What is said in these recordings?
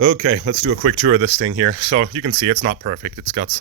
Okay, let's do a quick tour of this thing here. So you can see it's not perfect. It's got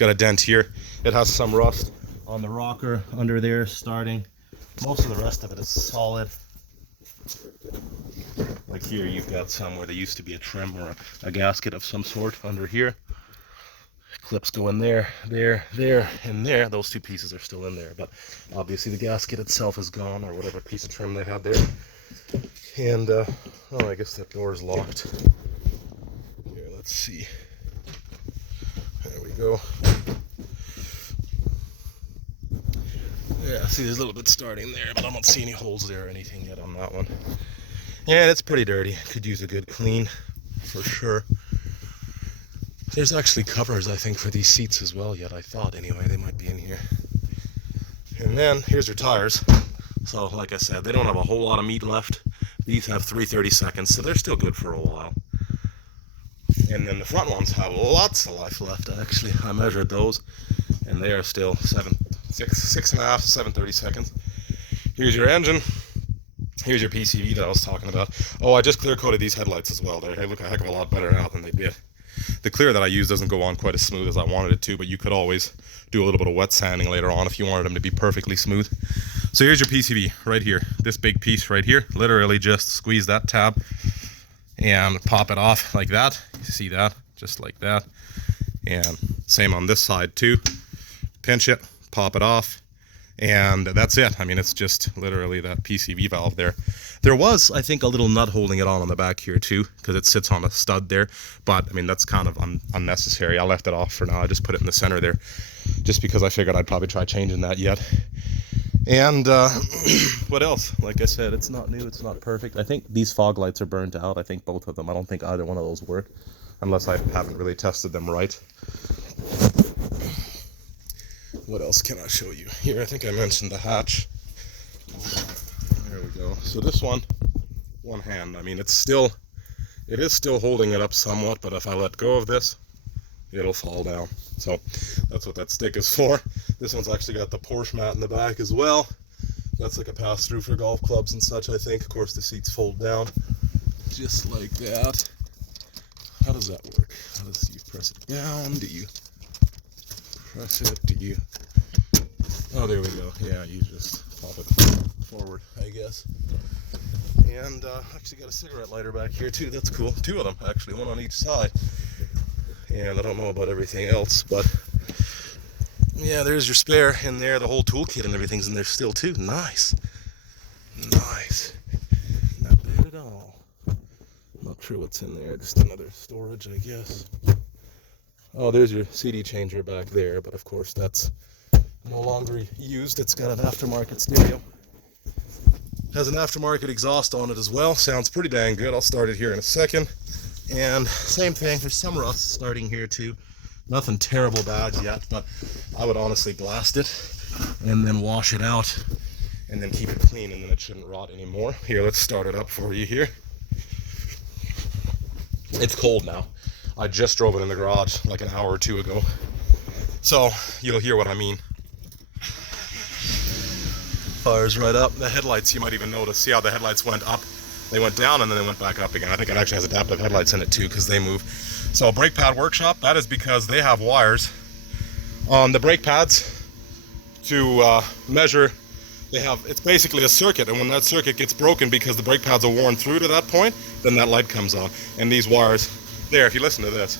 a dent here. It has some rust on the rocker under there starting. Most of the rest of it is solid. Like here you've got some where there used to be a trim or a gasket of some sort under here. Clips go in there, there, there, and there. Those two pieces are still in there, but obviously the gasket itself is gone, or whatever piece of trim they had there. And, oh, I guess that door is locked. Here, let's see. There we go. Yeah, see there's a little bit starting there, but I don't see any holes there or anything yet on that one. Yeah, it's pretty dirty. Could use a good clean, for sure. There's actually covers, I think, for these seats as well yet, I thought. Anyway, they might be in here. And then, here's your tires. So, like I said, they don't have a whole lot of meat left. These have 3/32, so they're still good for a while. And then the front ones have lots of life left, actually. I measured those, and they are still 6.5, 7/32. Here's your engine. Here's your PCV that I was talking about. Oh, I just clear coated these headlights as well. They look a heck of a lot better now than they did. The clear that I use doesn't go on quite as smooth as I wanted it to, but you could always do a little bit of wet sanding later on if you wanted them to be perfectly smooth. So here's your PCV right here. This big piece right here. Literally just squeeze that tab and pop it off like that. You see that? Just like that. And same on this side too. Pinch it, pop it off. And that's it. I mean, it's just literally that PCV valve there. There was, I think, a little nut holding it on the back here too, because it sits on a stud there. But, I mean, that's kind of unnecessary. I left it off for now. I just put it in the center there, just because I figured I'd probably try changing that yet. And what else? Like I said, it's not new. It's not perfect. I think these fog lights are burnt out. I think both of them. I don't think either one of those work, unless I haven't really tested them right. What else can I show you? Here, I think I mentioned the hatch. There we go. So this one hand, I mean, it is still holding it up somewhat, but if I let go of this, it'll fall down. So that's what that stick is for. This one's actually got the Porsche mat in the back as well. That's like a pass-through for golf clubs and such, I think. Of course, the seats fold down just like that. How does that work? How does you press it down? Do you press it? Do you? Oh, there we go. Yeah, you just pop it forward, I guess. And actually got a cigarette lighter back here too. That's cool. Two of them, actually, one on each side. And I don't know about everything else, but yeah, there's your spare in there. The whole toolkit and everything's in there still too. Nice. Nice. Not bad at all. Not sure what's in there. Just another storage, I guess. Oh, there's your CD changer back there, but of course that's no longer used. It's got an aftermarket stereo. Has an aftermarket exhaust on it as well. Sounds pretty dang good. I'll start it here in a second. And same thing, there's some rust starting here too. Nothing terrible bad yet, but I would honestly blast it and then wash it out and then keep it clean, and then it shouldn't rot anymore. Here, let's start it up for you here. It's cold now. I just drove it in the garage like an hour or two ago. So you'll hear what I mean. Fires right up. The headlights, you might even notice. See how the headlights went up? They went down and then they went back up again. I think it actually has adaptive headlights in it too, because they move. So brake pad workshop, that is because they have wires on the brake pads to measure. It's basically a circuit, and when that circuit gets broken because the brake pads are worn through to that point, then that light comes on. And these wires, there, if you listen to this,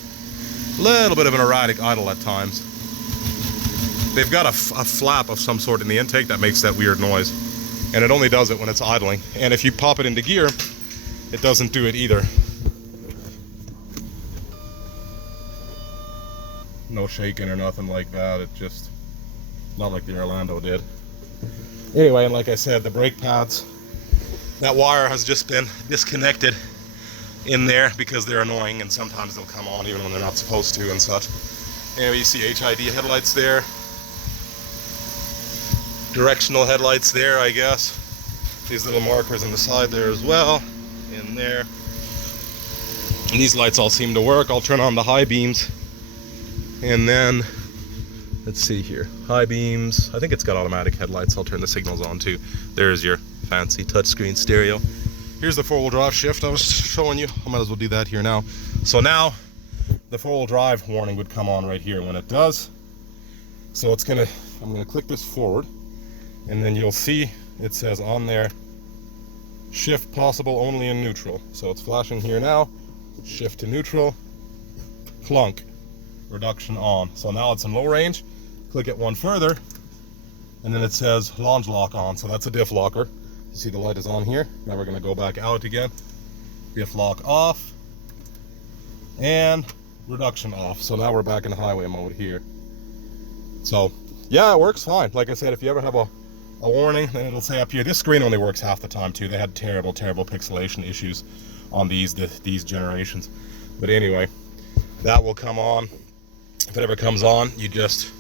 a little bit of an erratic idle at times. They've got a flap of some sort in the intake that makes that weird noise, and it only does it when it's idling. And if you pop it into gear, it doesn't do it either. No shaking or nothing like that. It just, not like the Orlando did. Anyway, and like I said, the brake pads, that wire has just been disconnected in there because they're annoying, and sometimes they'll come on even when they're not supposed to and such. Anyway, you see HID headlights there. Directional headlights there, I guess. These little markers on the side there as well. In there. And these lights all seem to work. I'll turn on the high beams. And then, let's see here. High beams. I think it's got automatic headlights. I'll turn the signals on too. There's your fancy touchscreen stereo. here's the four-wheel drive shift I was showing you. I might as well do that here now. So now the four-wheel drive warning would come on right here when it does. So I'm gonna click this forward, and then you'll see it says on there, shift possible only in neutral. So it's flashing here now, shift to neutral, clunk, reduction on. So now it's in low range, click it one further, and then it says launch lock on. So that's a diff locker. You see the light is on here. Now we're gonna go back out again, diff lock off, and reduction off. So now we're back in highway mode here. So yeah, it works fine. Like I said, if you ever have a warning, then it'll say up here. This screen only works half the time too. They had terrible pixelation issues on these generations. But anyway, that will come on. If it ever comes on, you just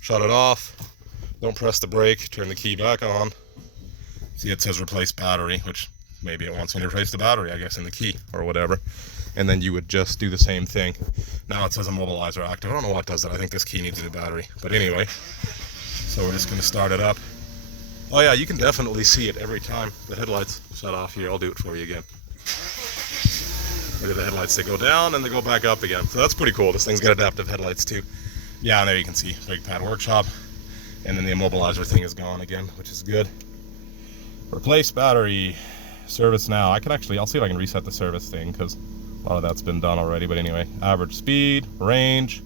shut it off. Don't press the brake, turn the key back on. See, it says replace battery, which maybe it wants me to replace the battery, I guess, in the key or whatever. And then you would just do the same thing. Now it says immobilizer active. I don't know what does that. I think this key needs a new battery. But anyway, so we're just going to start it up. Oh yeah, you can definitely see it every time the headlights shut off here. I'll do it for you again. Look at the headlights. They go down and they go back up again. So that's pretty cool. This thing's got adaptive headlights too. Yeah, and there you can see brake pad workshop. And then the immobilizer thing is gone again, which is good. Replace battery. Service now. I'll see if I can reset the service thing, because a lot of that's been done already. But anyway, average speed, range,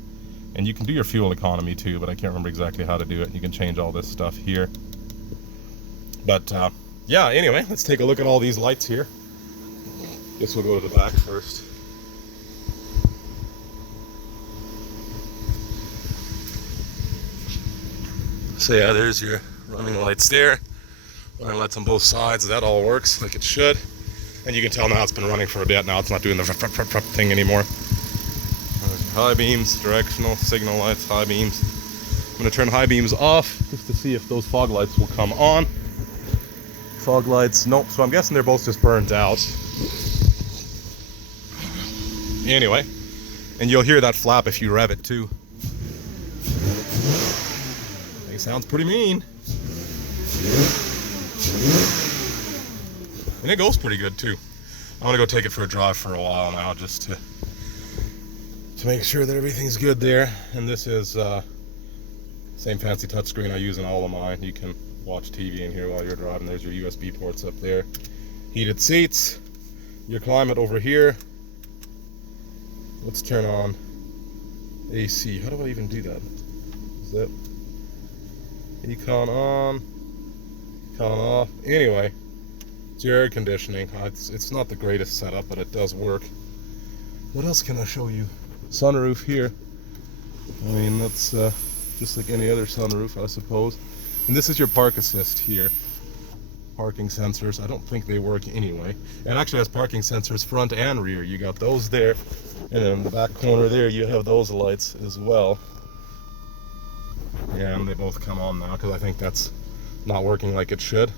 and you can do your fuel economy too, but I can't remember exactly how to do it. You can change all this stuff here. But yeah, anyway, let's take a look at all these lights here. Guess we'll go to the back first. So yeah, there's your running lights there. Running lights on both sides. That all works like it should. And you can tell now it's been running for a bit. Now it's not doing the thing anymore. High beams, directional, signal lights, high beams. I'm going to turn high beams off just to see if those fog lights will come on. Fog lights, nope. So I'm guessing they're both just burnt out. Anyway, and you'll hear that flap if you rev it too. It sounds pretty mean. And it goes pretty good too. I'm gonna go take it for a drive for a while now, just to make sure that everything's good there. And this is same fancy touchscreen I use in all of mine. You can watch TV in here while you're driving. There's your USB ports up there. Heated seats. Your climate over here. Let's turn on AC. How do I even do that? Is that econ on? Econ off. Anyway, it's your air conditioning. It's not the greatest setup, but it does work. What else can I show you? Sunroof here. I mean, that's just like any other sunroof, I suppose. And this is your park assist here. Parking sensors. I don't think they work anyway. It actually has parking sensors front and rear. You got those there. And then in the back corner there, you have those lights as well. Yeah, and they both come on now because I think that's not working like it should.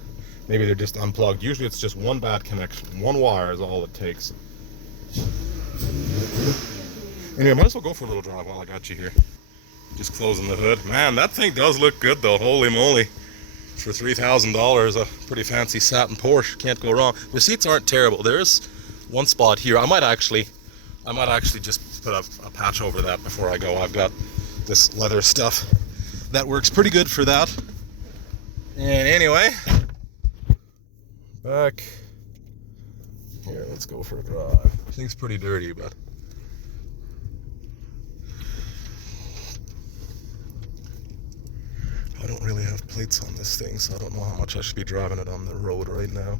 Maybe they're just unplugged. Usually it's just one bad connection. One wire is all it takes. Anyway, might as well go for a little drive while I got you here. Just closing the hood. Man, that thing does look good though. Holy moly. For $3,000, a pretty fancy satin Porsche. Can't go wrong. The seats aren't terrible. There's one spot here. I might actually just put a patch over that before I go. I've got this leather stuff that works pretty good for that. And anyway, back here, let's go for a drive. Thing's pretty dirty, but I don't really have plates on this thing, so I don't know how much I should be driving it on the road right now.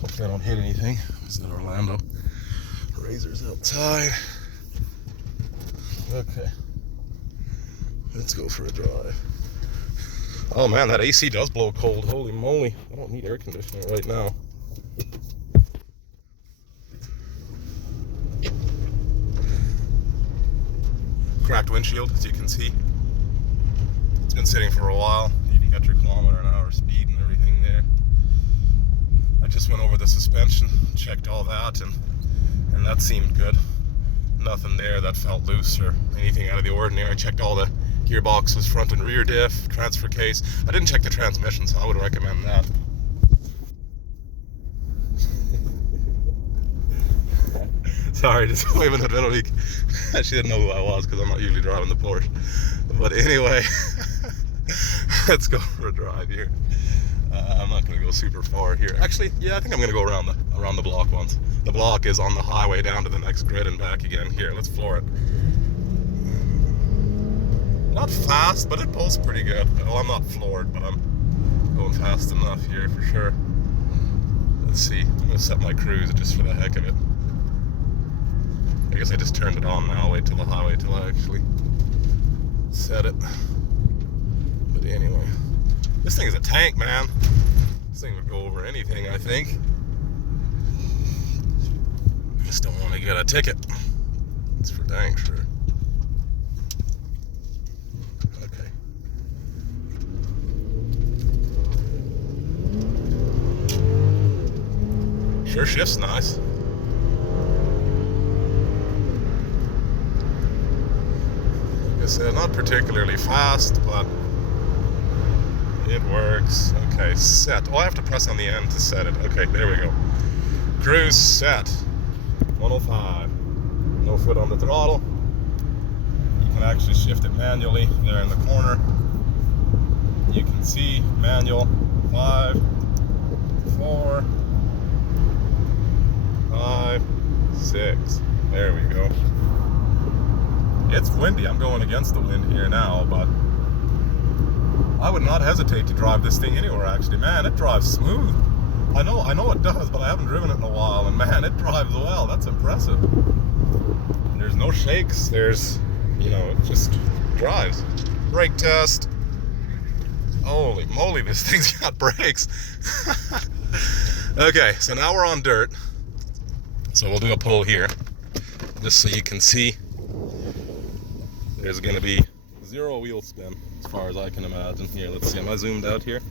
Hopefully I don't hit anything. Is that Orlando? Razors outside. Okay. Let's go for a drive. Oh man, that AC does blow cold. Holy moly. I don't need air conditioning right now. Cracked windshield, as you can see. It's been sitting for a while. You can get your km/h speed and everything there. I just went over the suspension, checked all that, and that seemed good. Nothing there that felt loose or anything out of the ordinary. I checked all the gearboxes, front and rear diff, transfer case. I didn't check the transmission, so I would recommend that. Sorry, just waving at Veronique. She didn't know who I was because I'm not usually driving the Porsche. But anyway, let's go for a drive here. I'm not going to go super far here. Actually, yeah, I think I'm going to go around the block once. The block is on the highway down to the next grid and back again. Here, let's floor it. Not fast, but it pulls pretty good. Well, I'm not floored, but I'm going fast enough here for sure. Let's see. I'm going to set my cruise just for the heck of it. I guess I just turned it on now. I'll wait till the highway till I actually set it. But anyway, this thing is a tank, man. This thing would go over anything, I think. Just don't want to get a ticket. It's for dang sure. Okay. Sure shifts nice. Like I said, not particularly fast, but it works. Okay, set. Oh, I have to press on the end to set it. Okay, there we go. Cruise set. 105. No foot on the throttle. You can actually shift it manually there in the corner. You can see manual 5, 4, 5, 6. There we go. It's windy. I'm going against the wind here now, but I would not hesitate to drive this thing anywhere, actually. Man, it drives smooth. I know it does, but I haven't driven it in a while, and man, it drives well. That's impressive. There's no shakes. There's, it just drives. Brake test. Holy moly, this thing's got brakes. Okay, so now we're on dirt. So we'll do a pull here, just so you can see. There's going to be 0 wheel spin, as far as I can imagine. Here, let's see. Am I zoomed out here?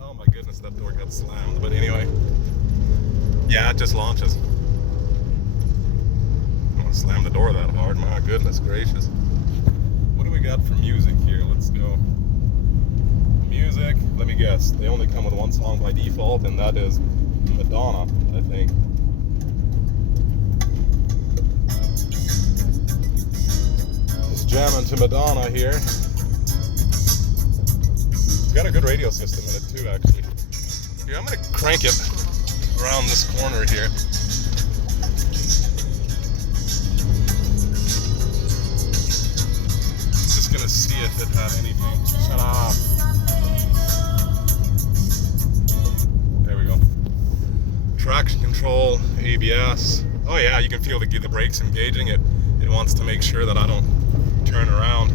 Oh my goodness, that door got slammed. But anyway, yeah, it just launches. I don't want to slam the door that hard. My goodness gracious. What do we got for music here? Let's go. Music. Let me guess. They only come with one song by default, and that is Madonna, I think. Jamming to Madonna here. It's got a good radio system in it too, actually. Here, I'm gonna crank it around this corner here. Just gonna see if it had anything. Shut up. There we go. Traction control, ABS. Oh yeah, you can feel the brakes engaging it. It wants to make sure that I don't turn around.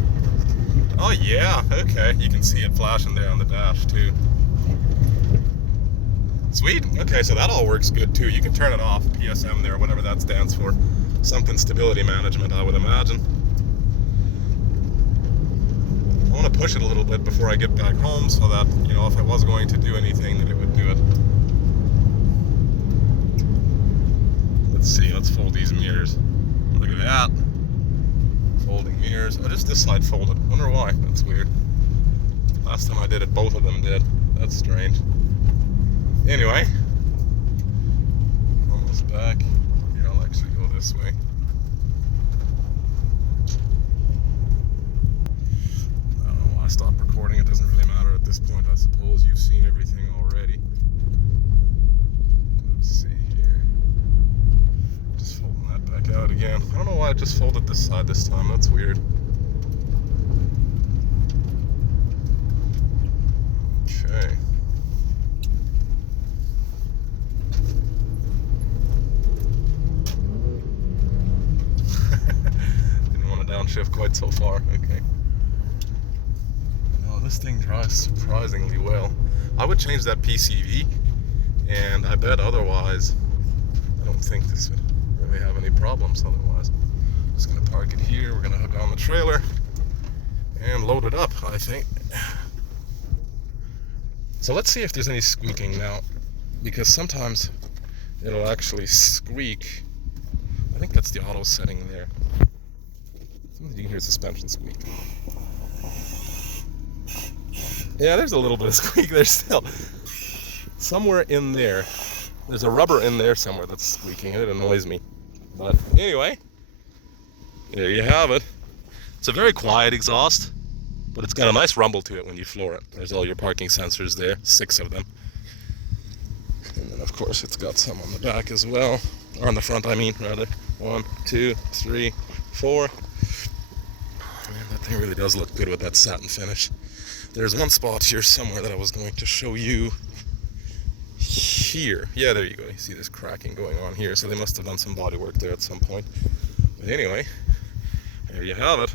Oh yeah, okay. You can see it flashing there on the dash too. Sweet. Okay, so that all works good too. You can turn it off, PSM there, whatever that stands for. Something stability management, I would imagine. I want to push it a little bit before I get back home so that, if I was going to do anything, that it would do it. Let's see, let's fold these mirrors. Look at that. Folding mirrors. Oh, just this side folded. Wonder why. That's weird. Last time I did it, both of them did. That's strange. Anyway. Almost back. Here, I'll actually go this way. I don't know why I stopped recording. It doesn't really matter at this point. I suppose you've seen everything already. Let's see here. Just folding that back out again. I don't know why I just folded this side this time. That's weird. Okay. Didn't want to downshift quite so far. Okay. No, this thing drives surprisingly well. I would change that PCV, and I bet otherwise I don't think this would really have any problems otherwise. Just gonna park it here. We're gonna hook on the trailer and load it up, I think. So let's see if there's any squeaking now, because sometimes it'll actually squeak. I think that's the auto setting there. Sometimes you can hear suspension squeak. Yeah, there's a little bit of squeak there still. Somewhere in there, There's a rubber in there somewhere that's squeaking. It annoys me. But anyway, there you have it. It's a very quiet exhaust, but it's got a nice rumble to it when you floor it. There's all your parking sensors there, 6 of them. And then of course it's got some on the back as well. Or on the front, I mean, rather. 1, 2, 3, 4. Man, that thing really does look good with that satin finish. There's one spot here somewhere that I was going to show you. Here. Yeah, there you go. You see this cracking going on here. So they must have done some body work there at some point. But anyway, there you have it.